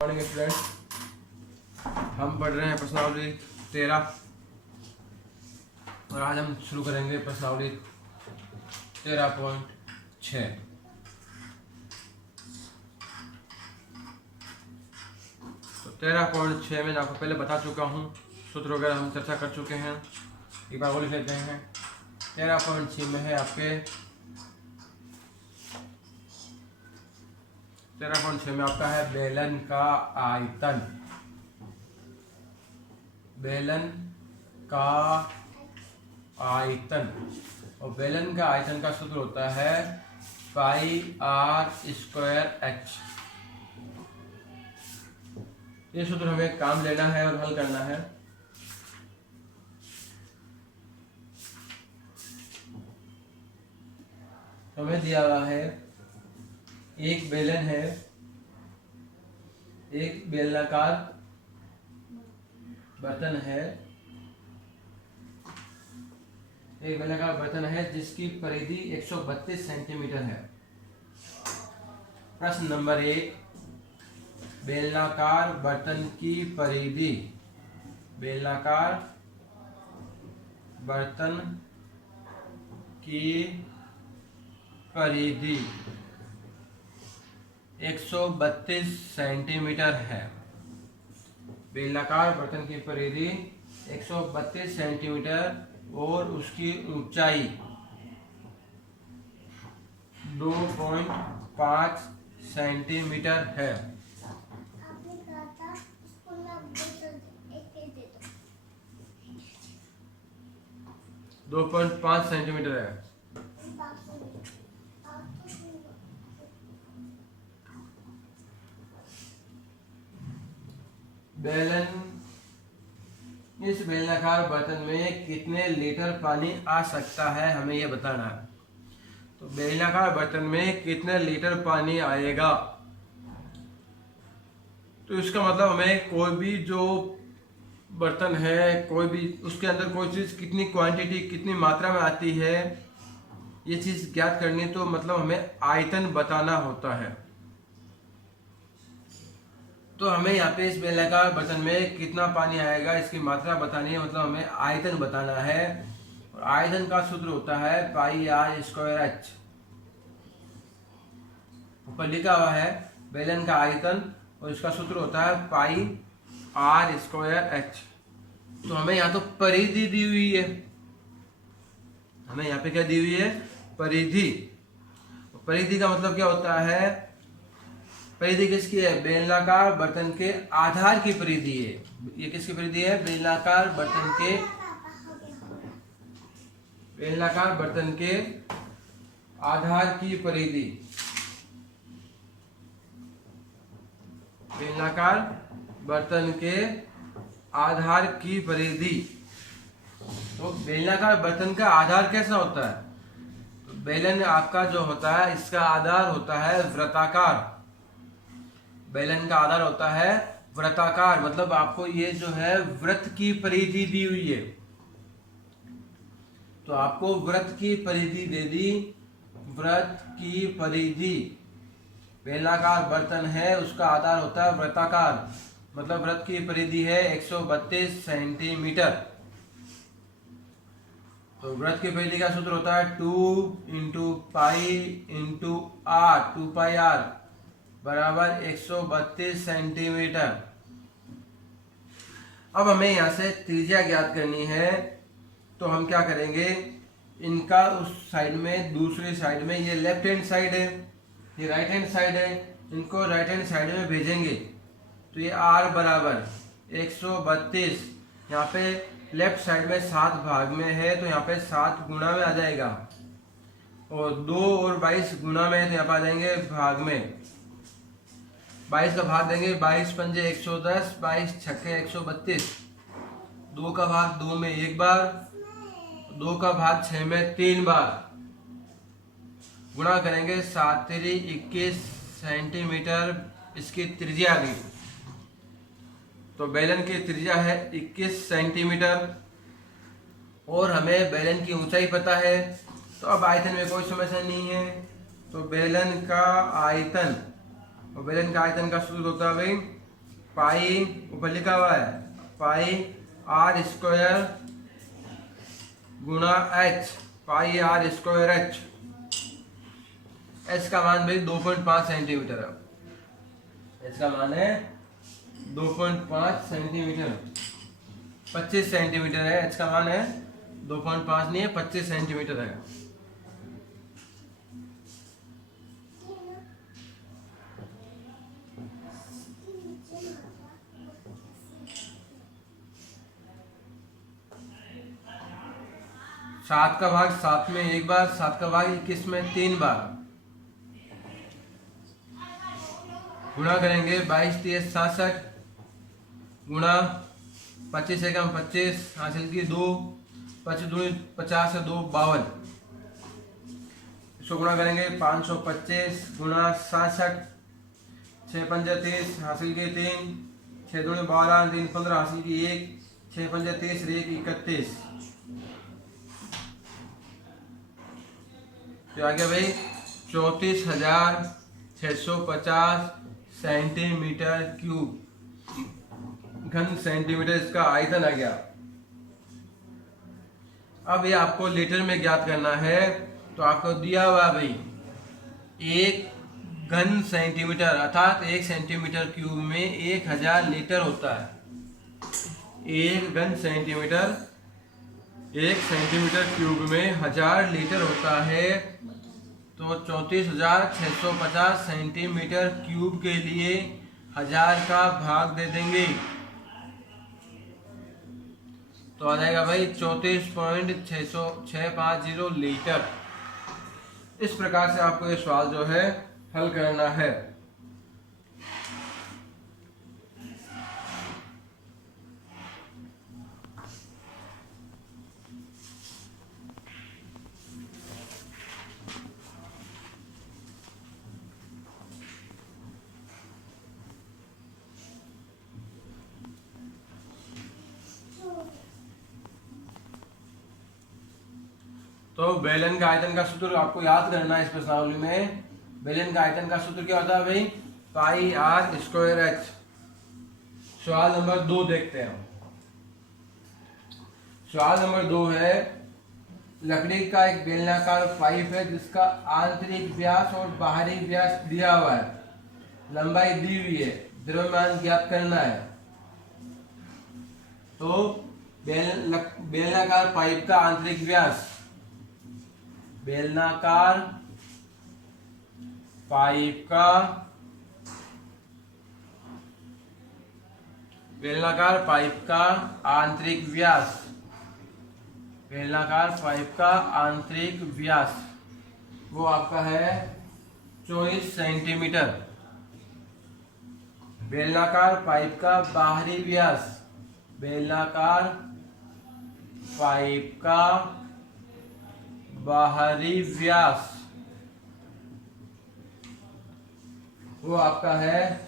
Morning student, हम पढ़ रहे हैं प्रश्नावली 13 और आज हम शुरू करेंगे प्रश्नावली 13.6। तो 13.6 में आपको पहले बता चुका हूँ, सूत्र वगैरह हम चर्चा कर चुके हैं। एक बार वो लिख लेते हैं। 13.6 में है आपके 13.6 में आपका है बेलन का आयतन। बेलन का आयतन, और बेलन का आयतन का सूत्र होता है पाई आर स्क्वायर एच। ये सूत्र हमें काम लेना है और हल करना है। हमें दिया हुआ है एक बेलन है, एक बेलनाकार बर्तन है, एक बेलनाकार बर्तन है जिसकी परिधि 132 सेंटीमीटर है। प्रश्न नंबर 1, बेलनाकार बर्तन की परिधि, बेलनाकार बर्तन की परिधि 132 सेंटीमीटर है। बेलनाकार बर्तन की परिधि 132 सेंटीमीटर और उसकी ऊंचाई 2.5 सेंटीमीटर है। 2.5 सेंटीमीटर है। बेलन, इस बेलनाकार बर्तन में कितने लीटर पानी आ सकता है, हमें यह बताना है। तो बेलनाकार बर्तन में कितने लीटर पानी आएगा, तो इसका मतलब हमें कोई भी जो बर्तन है, कोई भी उसके अंदर कोई चीज़ कितनी क्वांटिटी, कितनी मात्रा में आती है, ये चीज़ ज्ञात करनी, तो मतलब हमें आयतन बताना होता है। तो हमें यहाँ पे इस बेलनाकार बर्तन में कितना पानी आएगा इसकी मात्रा बतानी है, मतलब हमें आयतन बताना है। और आयतन का सूत्र होता है पाई आर स्क्वायर एच। ऊपर लिखा हुआ है बेलन का आयतन और इसका सूत्र होता है पाई आर स्क्वायर एच। तो हमें यहाँ तो परिधि दी हुई है, हमें यहाँ पे क्या दी हुई है, परिधि। परिधि का मतलब क्या होता है, परिधि किसकी है, बेलनाकार बर्तन के आधार की परिधि है। ये किसकी परिधि है, बेलनाकार बर्तन के, बेलनाकार बर्तन के आधार की परिधि, बेलनाकार बर्तन के आधार की परिधि। तो बेलनाकार बर्तन का आधार कैसा होता है, तो बेलन आपका जो होता है इसका आधार होता है वृत्ताकार। बेलन का आधार होता है वृत्ताकार, मतलब आपको ये जो है वृत्त की परिधि दी हुई है, तो आपको वृत्त की परिधि दे दी। वृत्त की परिधि, बेलनाकार बर्तन है उसका आधार होता है वृत्ताकार, मतलब वृत्त की परिधि है 132 सेंटीमीटर। तो वृत्त की परिधि का सूत्र होता है 2 into pi into r, 2 pi r बराबर 132 सेंटीमीटर। अब हमें यहाँ से त्रिज्या ज्ञात करनी है, तो हम क्या करेंगे, इनका उस साइड में, दूसरी साइड में, ये लेफ्ट हैंड साइड है, ये राइट हैंड साइड है, इनको राइट हैंड साइड में भेजेंगे। तो ये r बराबर 132, यहाँ पे लेफ्ट साइड में 7 भाग में है, तो यहाँ पे 7 गुना में आ जाएगा, और 2 और 22 गुना में है, तो यहाँ पे आ जाएंगे भाग में। 22 का भाग देंगे, 22 पंजे 110, 22 छक्के 132, 2 का भाग 2 में 1 बार, 2 का भाग 6 में 3 बार, गुणा करेंगे 7 तेरी 21 सेंटीमीटर इसकी त्रिज्या आ गई। तो बेलन की त्रिज्या है 21 सेंटीमीटर और हमें बेलन की ऊंचाई पता है। तो अब आयतन में कोई समस्या नहीं है, तो बेलन का आयतन, और बेलन का आयतन का सूत्र होता है भाई पाई ऊपर लिखा हुआ है पाई आर स्क्वायर गुणा h, pi r square h. H का मान भाई 2.5 सेंटीमीटर है। एच का मान है 2.5 सेंटीमीटर, 25 सेंटीमीटर है। एच का मान है 2.5 नहीं है, 25 सेंटीमीटर है। सात का भाग सात में एक बार, सात का भाग 21 में 3 बार। गुणा करेंगे 22 3 67 गुणा 25 एकम 25 हासिल की 2, 25 दूनी 50 से 2 52। इसको गुणा करेंगे 525 गुणा 67, 6 पंजे 30 हासिल की 3, 6 दूनी 12 3 15 हासिल की 1, 6 पंजे 30 1 31। तो आ गया भाई 34,650 सेंटीमीटर क्यूब घन सेंटीमीटर इसका आयतन आ गया। अब ये आपको लीटर में ज्ञात करना है। तो आपको दिया हुआ भाई 1 घन सेंटीमीटर अर्थात 1 सेंटीमीटर क्यूब में 1000 लीटर होता है। 1 घन सेंटीमीटर 1 सेंटीमीटर क्यूब में 1000 लीटर होता है। तो 34,650 सेंटीमीटर क्यूब के लिए 1000 का भाग दे देंगे तो आ जाएगा भाई 34.650 लीटर। इस प्रकार से आपको ये सवाल जो है हल करना है। तो बेलन का आयतन का सूत्र आपको याद करना है। इस प्रश्नावली में बेलन का आयतन का सूत्र क्या होता है भाई? पाई आर स्क्वायर एच। सवाल नंबर 2 देखते हैं। सवाल नंबर 2 है, लकड़ी का एक बेलनाकार पाइप है जिसका आंतरिक व्यास और बाहरी व्यास दिया हुआ है, लंबाई दी हुई है, द्रव्यमान ज्ञात करना है। तो बेलनाकार पाइप का आंतरिक व्यास, बेलनाकार पाइप का आंतरिक व्यास, बेलनाकार पाइप का आंतरिक व्यास वो आपका है 24 सेंटीमीटर। बेलनाकार पाइप का बाहरी व्यास, बेलनाकार पाइप का बाहरी व्यास वो आपका है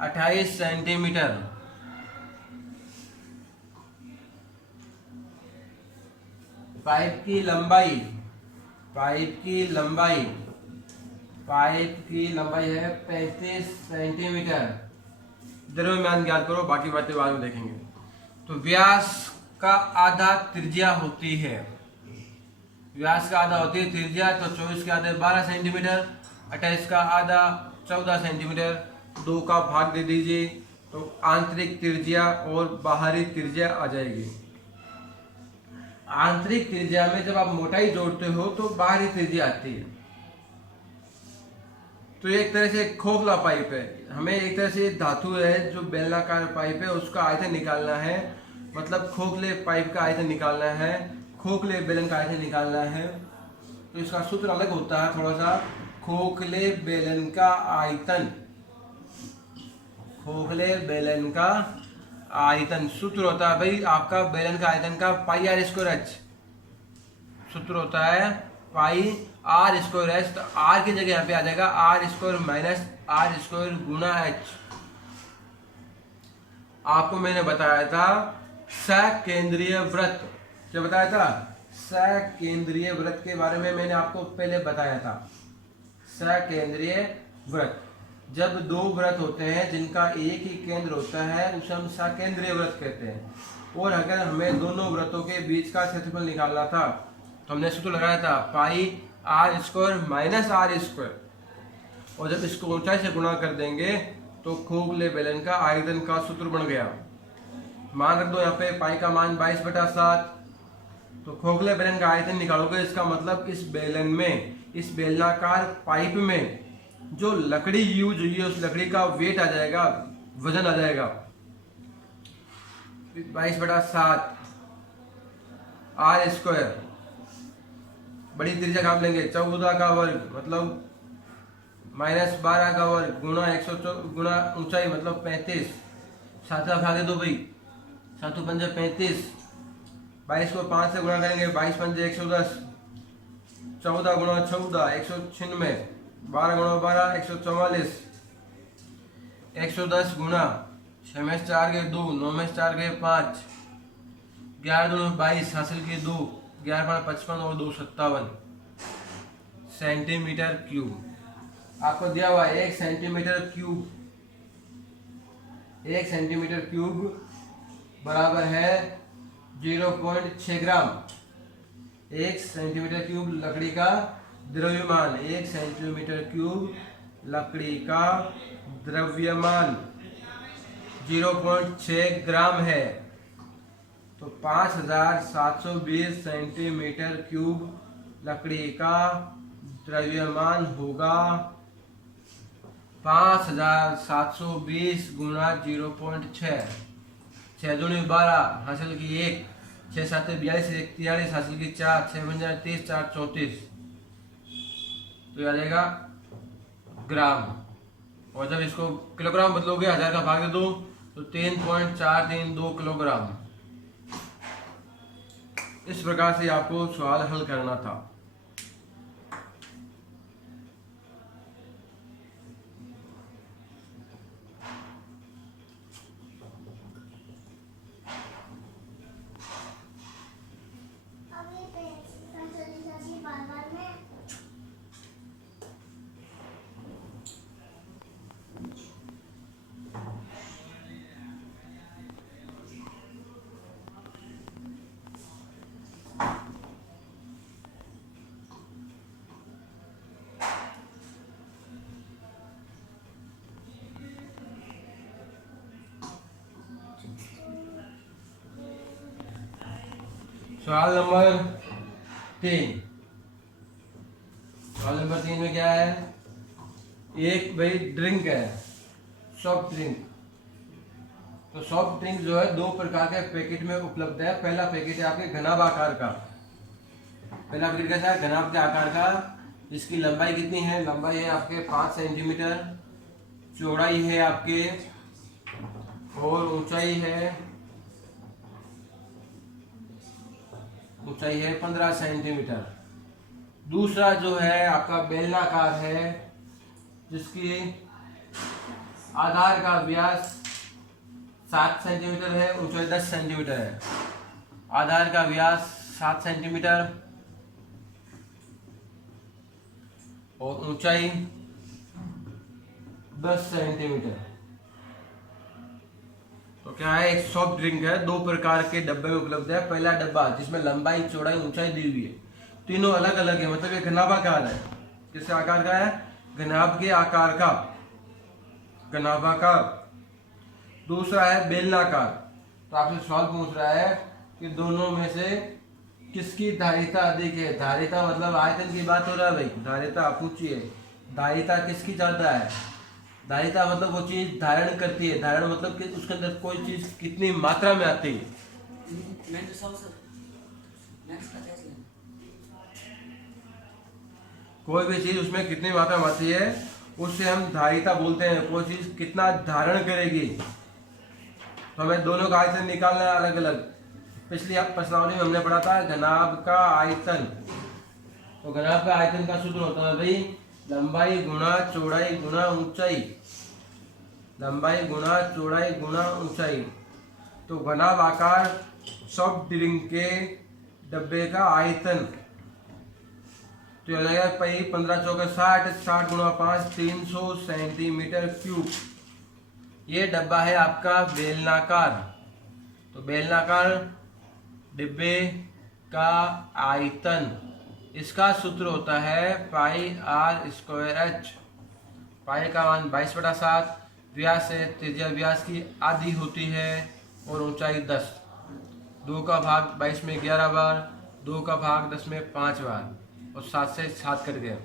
28 सेंटीमीटर। पाइप की लंबाई, पाइप की लंबाई है 35 सेंटीमीटर। द्रव्यमान ज्ञात करो, बाकी बातें बाद में देखेंगे। तो व्यास का आधा त्रिज्या होती है, व्यास का आधा होती है त्रिज्या। तो 24 के आधे 12 सेंटीमीटर, 28 का आधा 14 सेंटीमीटर, 2 का भाग दे दीजिए तो आंतरिक त्रिज्या और बाहरी त्रिज्या आ जाएगी। आंतरिक त्रिज्या में जब आप मोटाई जोड़ते हो तो बाहरी त्रिज्या आती है। तो ये एक तरह से खोखला पाइप है, हमें एक तरह से धातु है जो बेलनाकार पाइप है उसका आयतन निकालना है, मतलब खोखले पाइप का आयतन निकालना है, खोखले बेलन का आयतन निकालना है। तो इसका सूत्र अलग होता है थोड़ा सा। खोखले बेलन का आयतन, खोखले बेलन का आयतन सूत्र होता है भाई आपका बेलन का आयतन का पाई आर स्क्वायर एच। सूत्र होता है पाई आर स्क्वायर एच। तो आर की जगह यहाँ पे आ जाएगा r square minus r square गुना एच। आपको मैंने बताया था सकेंद्रीय वृत्त, क्या बताया था? सकेंद्रीय वृत्त के बारे में मैंने आपको पहले बताया था। सकेंद्रीय वृत्त जब दो वृत्त होते हैं जिनका एक ही केंद्र होता है उसे हम सकेंद्रीय वृत्त कहते हैं। और अगर हमें दोनों वृत्तों के बीच का क्षेत्रफल निकालना था तो हमने सूत्र लगाया था pi r square minus r square, और जब इसको ऊंचाई से गुणा कर देंगे तो खोखले बेलन का आयतन का सूत्र बन गया। मान रख दो यहाँ पे पाई का मान 22/7, तो खोखले बेलन का आयतन निकालोगे, इसका मतलब इस बेलन में, इस बेलनाकार पाइप में जो लकड़ी यूज हुई है उस लकड़ी का वेट आ जाएगा, वजन आ जाएगा 22/7 आर स्क्वायर। बड़ी त्रिज्या काम लेंगे 14 का वर्ग मतलब -12 का वर्ग गुणा 100 गुणा ऊंचाई मतलब 35। 7 खा दे दो भाई, 7 पंजे 35, 22 को 5 से गुणा करेंगे 22 पंजे 110, 14 गुणा 14 196, 12 गुणा 12 144, 110 गुणा 6 में 4 के 2, 9 में 4 के 5, 11 2 22 हासिल के 2, 11 55 और 2 57 सेंटीमीटर क्यूब। आपको दिया हुआ 1 सेंटीमीटर क्यूब, 1 सेंटीमीटर क्यूब बराबर है 0.6 ग्राम। 1 सेंटीमीटर क्यूब लकड़ी का द्रव्यमान, 1 सेंटीमीटर क्यूब लकड़ी का द्रव्यमान 0.6 ग्राम है। तो 5720 सेंटीमीटर क्यूब लकड़ी का द्रव्यमान होगा 5720 गुणा 0.6, 6 दूनी 12 हासिल की 1, 6 7 42 1 43 हासिल की 4, 6 55 30 4 34, तो आ जाएगा ग्राम। और जब इसको किलोग्राम बदलोगे 1000 का भाग दे दो तो 3.432 किलोग्राम। इस प्रकार से आपको सवाल हल करना था। सवाल नंबर 3। सवाल नंबर 3 में क्या है, एक भाई ड्रिंक है, सॉफ्ट ड्रिंक। तो सॉफ्ट ड्रिंक जो है 2 प्रकार के पैकेट में उपलब्ध है। पहला पैकेट है आपके घनाभ आकार का, पहला पैकेट कैसा है, घनाभ के आकार का। इसकी लंबाई कितनी है, लंबाई है आपके 5 सेंटीमीटर, चौड़ाई है आपके और ऊंचाई है 15 सेंटीमीटर। दूसरा जो है आपका बेलनाकार है, जिसकी आधार का व्यास 7 सेंटीमीटर है, ऊंचाई 10 सेंटीमीटर है। आधार का व्यास 7 सेंटीमीटर और ऊंचाई 10 सेंटीमीटर। तो क्या है, एक सॉफ्ट ड्रिंक है, 2 प्रकार के डब्बे में उपलब्ध है। पहला डब्बा जिसमें लंबाई चौड़ाई ऊंचाई दी हुई है, तीनों अलग अलग है, मतलब ये घनाभाकार है। किस आकार का है, घनाभ के आकार का, घनाभाकार। दूसरा है बेलनाकार। तो आपसे सवाल पूछ रहा है कि दोनों में से किसकी धारिता अधिक है। धारिता मतलब आयतन की बात हो रहा है भाई, धारिता पूछिए, धारिता किसकी ज्यादा है। धारिता मतलब वो चीज धारण करती है, धारण मतलब कि उसके अंदर कोई चीज कितनी मात्रा में आती है। कोई भी चीज उसमें कितनी मात्रा में आती है उससे हम धारिता बोलते हैं। कोई चीज कितना धारण करेगी। तो हमें दोनों का आयतन निकालना है अलग अलग। पिछली प्रश्नावली में हमने पढ़ा था घनाभ का आयतन। तो घनाभ का आयतन का सूत्र होता है भाई लंबाई गुणा चौड़ाई गुणा ऊंचाई, लंबाई गुणा चौड़ाई गुणा ऊंचाई। तो घनाभ आकार सॉफ्ट ड्रिंक के डब्बे का आयतन तो हो जाएगा भाई 15 चौके 60, 60 गुणा 5 300 सेंटीमीटर क्यूब। ये डब्बा है आपका बेलनाकार। तो बेलनाकार डिब्बे का आयतन, इसका सूत्र होता है पाई आर स्क्वायर एच। पाई का मान 22/7, व्यास है त्रिज्या व्यास की आधी होती है और ऊंचाई 10। 2 का भाग 22 में 11 बार, 2 का भाग 10 में 5 बार और 7 से 7 कट गए।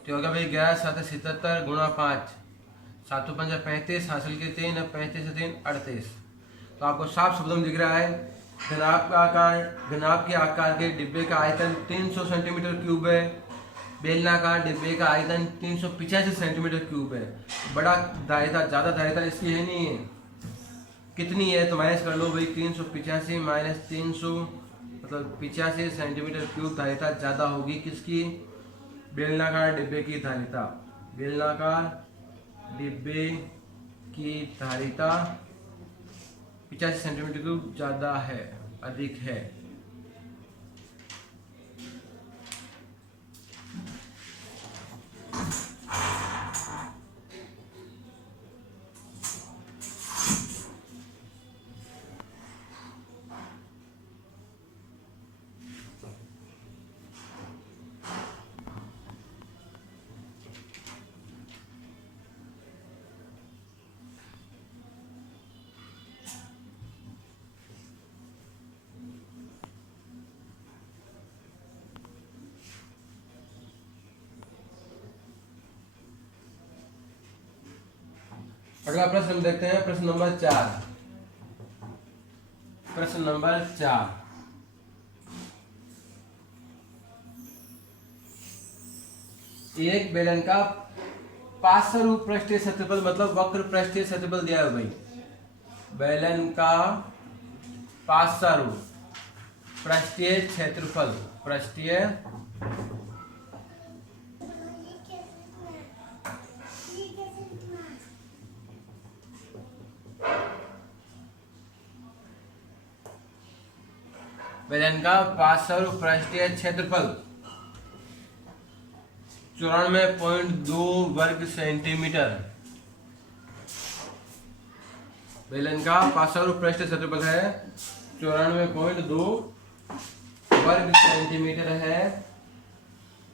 तो होगा भाई 11 7 77 गुणा 5, 7 5 35, हासिल के 3, 35 से 3 38। तो आपको साफ शब्दों में दिख रहा है घनाभ के आकार के डिब्बे का आयतन 300 सेंटीमीटर क्यूब है। बेलनाकार डिब्बे का आयतन 385 सेंटीमीटर क्यूब है। बड़ा दायरा, ज़्यादा दायरा इसकी है नहीं है। कितनी है तो माइनस कर लो भाई, 385 माइनस 300 मतलब 85 सेंटीमीटर क्यूब धारिता ज़्यादा होगी किसकी? बेलनाकार डिब्बे की धारिता। बेलनाकार डिब्बे की धारिता 85 सेंटीमीटर क्यूब ज़्यादा है, अधिक है। अगला प्रश्न हम देखते हैं, प्रश्न नंबर 4। प्रश्न नंबर 4, एक बेलन का पार्श्व पृष्ठीय क्षेत्रफल मतलब वक्र पृष्ठीय क्षेत्रफल दिया है भाई। बेलन का पार्श्व पृष्ठीय क्षेत्रफल, पृष्ठीय बेलन का पार्श्व पृष्ठीय क्षेत्रफल 94.2 वर्ग सेंटीमीटर। बेलन का पार्श्व पृष्ठीय क्षेत्रफल है 94.2 वर्ग सेंटीमीटर है,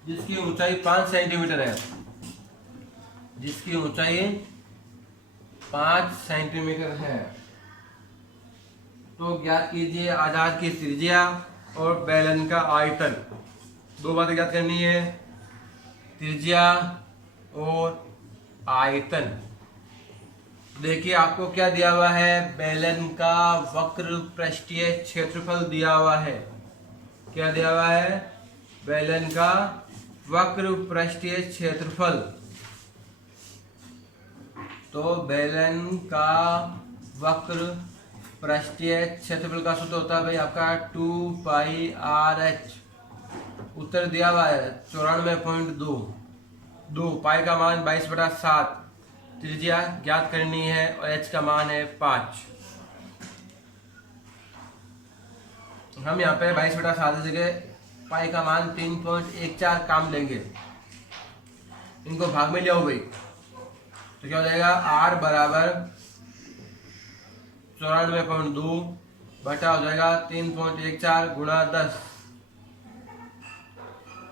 जिसकी ऊंचाई 5 सेंटीमीटर है। जिसकी ऊंचाई 5 सेंटीमीटर है। तो ज्ञात कीजिए आधार की त्रिज्या और बेलन का आयतन। दो बातें ज्ञात करनी है, त्रिज्या और आयतन। देखिए आपको क्या दिया हुआ है, बेलन का वक्र पृष्ठीय क्षेत्रफल दिया हुआ है। क्या दिया हुआ है? बेलन का वक्र पृष्ठीय क्षेत्रफल। तो बेलन का वक्र पृष्ठीय क्षेत्रफल का सूत्र होता है भाई आपका 2 पाई आर एच। उत्तर दिया हुआ है 94.2। पाई का मान 22/7, त्रिज्या ज्ञात करनी है और एच का मान है 5। हम यहाँ पे 22/7 जगह पाई का मान 3.14 काम लेंगे। इनको भाग में ले आओ भाई, तो क्या हो जाएगा? आर बराबर 94.2 बटा हो जाएगा 3.14 गुणा 10।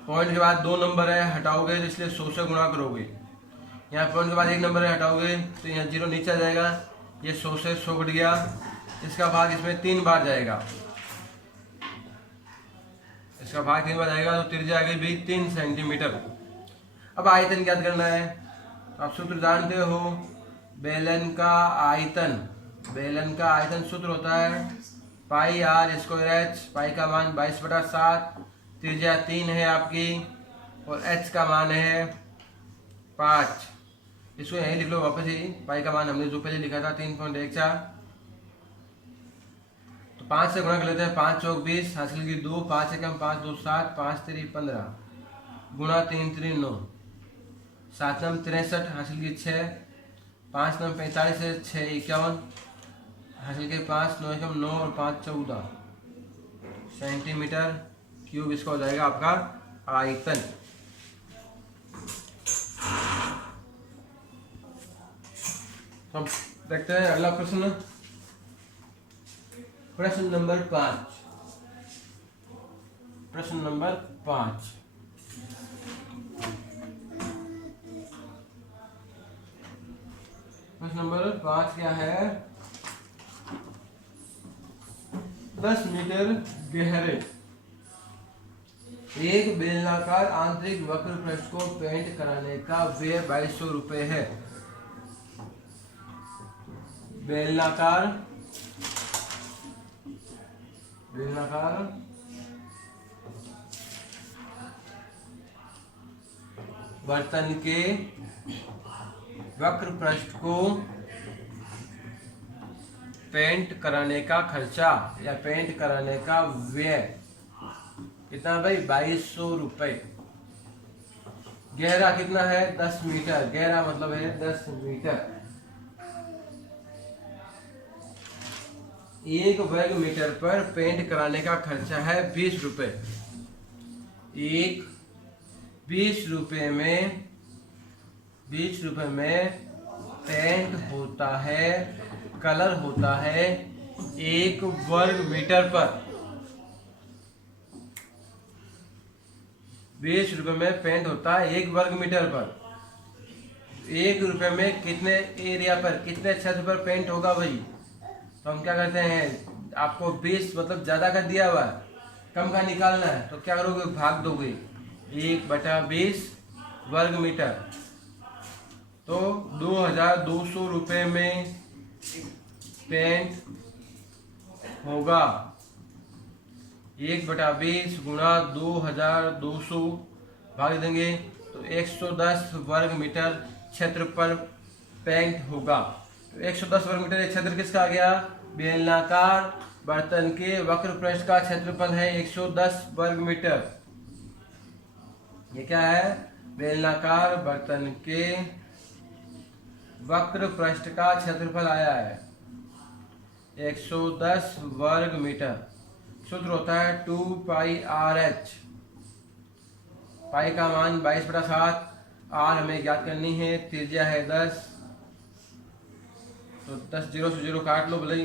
पॉइंट के बाद 2 नंबर है, हटाओगे तो इसलिए 100 से गुणा करोगे। यहाँ पॉइंट के बाद 1 नंबर है, हटाओगे तो यहाँ 0 नीचे आ जाएगा। ये 100 से 100 कट गया, इसका भाग इसमें 3 बार जाएगा। इसका भाग 3 बार जाएगा तो त्रिज्या आ गई भी 3 सेंटीमीटर। अब आयतन ज्ञात करना है। आप सूत्र जानते हो, बेलन का आयतन। बेलन का आयतन सूत्र होता है पाई आर स्क्वायर एच। पाई का मान 22/7, त्रिज्या 3 है आपकी और एच का मान है 5। इसको यहीं लिख लो वापस ही। पाई का मान हमने जो पहले लिखा था 3.14, तो 5 से गुणा कर लेते हैं। 5 चौक 20, हासिल की 2, 5 एकम 5 2 7, 5 3 15 गुणा 3 3 9, 7 नम 63, हासिल की 6, 5 नम 45 से 6 51, हासिल के 5 9 एकम 9 और 5 14 सेंटीमीटर क्यूब। इसका हो जाएगा आपका आयतन। तो हम देखते हैं अगला प्रश्न, प्रश्न नंबर 5। प्रश्न नंबर 5, प्रश्न नंबर 5 क्या है? 10 मीटर गहरे एक बेलनाकार आंतरिक वक्र पृष्ठ को पेंट कराने का व्यय 2200 रुपये है। बेलनाकार बर्तन के वक्र पृष्ठ को पेंट कराने का खर्चा या पेंट कराने का व्यय कितना भाई? 2200 रुपये। गहरा कितना है? 10 मीटर। गहरा मतलब है 10 मीटर। 1 वर्ग मीटर पर पेंट कराने का खर्चा है 20 रुपये। 20 रुपये में पेंट होता है, कलर होता है 1 वर्ग मीटर पर। 20 रुपये में पेंट होता है 1 वर्ग मीटर पर। 1 रुपये में कितने एरिया पर, कितने क्षेत्र पर पेंट होगा भाई? तो हम क्या करते हैं, आपको 20 मतलब ज्यादा कर दिया हुआ है, कम का निकालना है, तो क्या करोगे? भाग दोगे 1/20 वर्ग मीटर। तो 2200 रुपये में पेंट होगा। 1/20 गुणा 2200 भाग देंगे तो 110 वर्ग मीटर क्षेत्र पर पेंट होगा। तो 110 वर्ग मीटर क्षेत्र किसका आ गया? बेलनाकार बर्तन के वक्र पृष्ठ का क्षेत्रफल है 110 वर्ग मीटर। ये क्या है? बेलनाकार बर्तन के वक्र पृष्ठ का क्षेत्रफल आया है 110 वर्ग मीटर। सूत्र होता है 2πRH। पाई का मान 22/7, आर हमें ज्ञात करनी है, त्रिज्या है 10, तो 10 0 से 0 काट लो भले।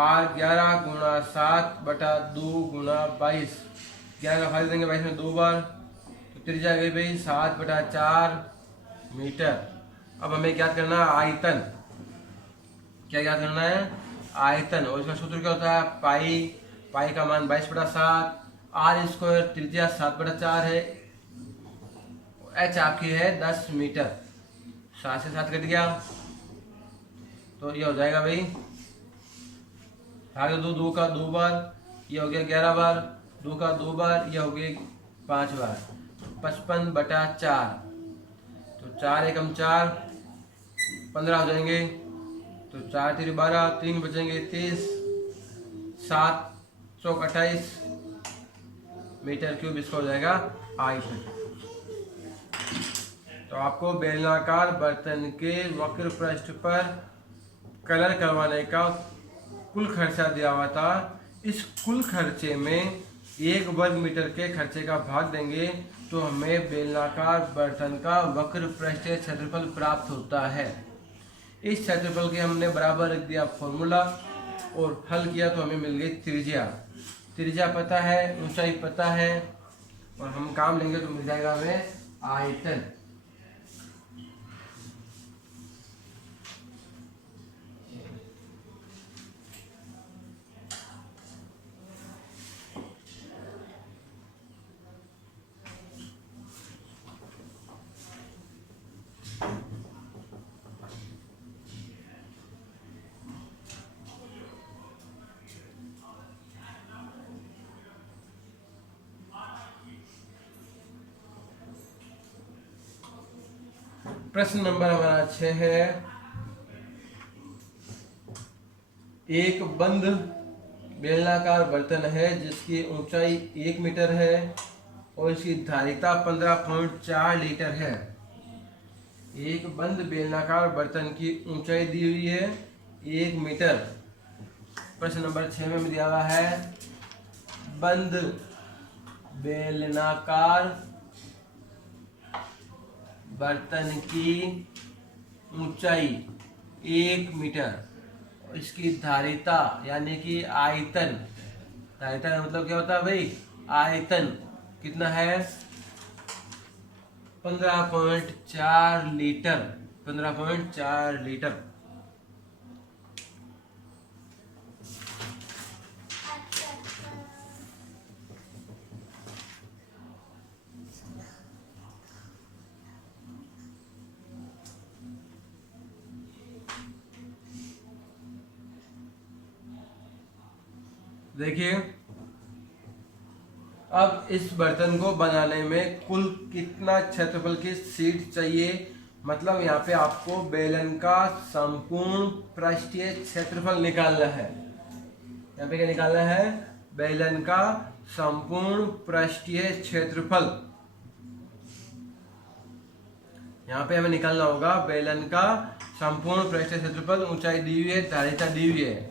आर 11 गुणा 7/2 गुणा 22, 11 का भाग देंगे 22 में 2 बार, तो त्रिज्या गई भाई 7/4 मीटर। अब हमें ज्ञात करना है आयतन। क्या ज्ञात करना है? आयतन। और इसका सूत्र क्या होता है? पाई का मान 22/7, आर स्क्वायर, त्रिज्या 7/4 है, एच आपकी है 10 मीटर। 7 से 7 कट गया तो ये हो जाएगा भाई, भाग दो, 2 का 2 बार, ये हो गया 11 बार, 2 का 2 बार, ये हो गया 5 बार, 55/4। तो 4 एकम 4, 15 हो जाएंगे, तो 4 3 12, 3 बचेंगे 30, 7 चौक 28 मीटर क्यूब इसका हो जाएगा आयतन। तो आपको बेलनाकार बर्तन के वक्र पृष्ठ पर कलर करवाने का कुल खर्चा दिया हुआ था। इस कुल खर्चे में 1 वर्ग मीटर के खर्चे का भाग देंगे तो हमें बेलनाकार बर्तन का वक्र पृष्ठीय क्षेत्रफल प्राप्त होता है। इस क्षेत्रफल के हमने बराबर रख दिया फॉर्मूला और हल किया तो हमें मिल गई त्रिज्या। त्रिज्या पता है, ऊंचाई पता है, और हम काम लेंगे तो मिल जाएगा हमें आयतन। प्रश्न नंबर हमारा 6 है। एक बंद बेलनाकार बर्तन है जिसकी ऊंचाई 1 मीटर है और इसकी धारिता 15.4 लीटर है। एक बंद बेलनाकार बर्तन की ऊंचाई दी हुई है 1 मीटर। प्रश्न नंबर 6 में दिया हुआ है बंद बेलनाकार बर्तन की ऊंचाई 1 मीटर, इसकी धारिता यानी कि आयतन, धारिता का मतलब क्या होता है भाई, आयतन कितना है, 15.4 लीटर, 15.4 लीटर। देखिए अब इस बर्तन को बनाने में कुल कितना क्षेत्रफल की शीट चाहिए, मतलब यहाँ पे आपको बेलन का संपूर्ण पृष्ठीय क्षेत्रफल निकालना है। यहाँ पे क्या निकालना है, बेलन का संपूर्ण पृष्ठीय क्षेत्रफल। यहाँ पे हमें निकालना होगा बेलन का संपूर्ण पृष्ठीय क्षेत्रफल। ऊंचाई दी हुई है, धारिता दी हुई है।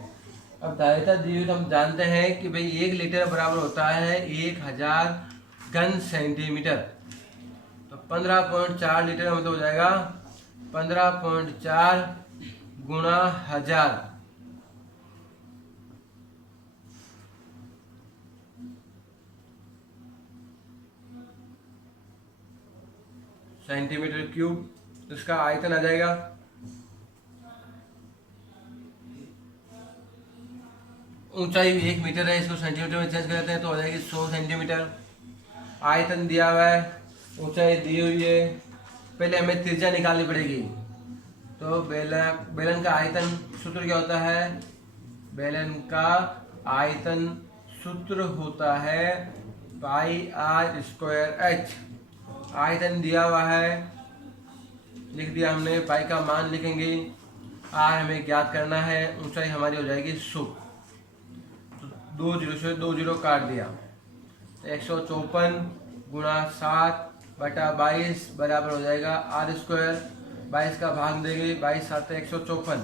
अब धारिता दी हुई तो हम जानते हैं कि भाई 1 लीटर बराबर होता है 1000 घन सेंटीमीटर। तो 15.4 लीटर मतलब हो जाएगा 15.4 गुणा 1000, सेंटीमीटर क्यूब। इसका आयतन आ जाएगा, ऊंचाई 1 मीटर है, इसको सेंटीमीटर में चेंज करते हैं तो हो जाएगी 100 सेंटीमीटर। आयतन दिया हुआ है, ऊंचाई दी हुई है, पहले हमें त्रिज्या निकालनी पड़ेगी। तो बेलन का आयतन सूत्र क्या होता है, बेलन का आयतन सूत्र होता है पाई आर स्क्वायर एच। आयतन दिया हुआ है, लिख दिया हमने, पाई का मान लिखेंगे, आर हमें ज्ञात करना है, ऊंचाई हमारी हो जाएगी 100। 2 जीरो से 2 जीरो काट दिया, 154 गुणा 7/22 बराबर हो जाएगा आर स्क्वायर। 22 का भाग देंगे, 22 7 154,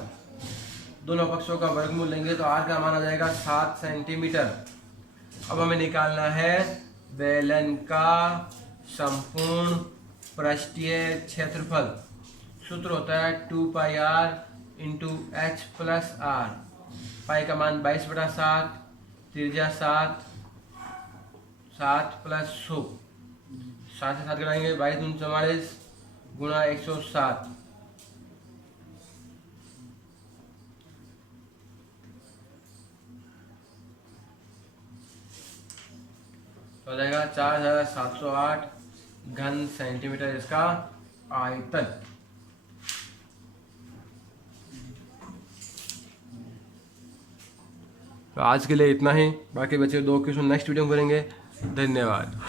दोनों पक्षों का वर्गमूल लेंगे तो आर का मान आ जाएगा 7 सेंटीमीटर। अब हमें निकालना है बेलन का संपूर्ण पृष्ठीय क्षेत्रफल। सूत्र होता है 2πr × h+r। पाई का मान 22/7, त्रिज्या 7, 7 + 100, 7 से 7 कराएंगे, 22 दूनी 44 गुणा 107, तो हो जाएगा 4708 घन सेंटीमीटर इसका आयतन। तो आज के लिए इतना ही, बाकी बचे 2 क्वेश्चन नेक्स्ट वीडियो में करेंगे। धन्यवाद।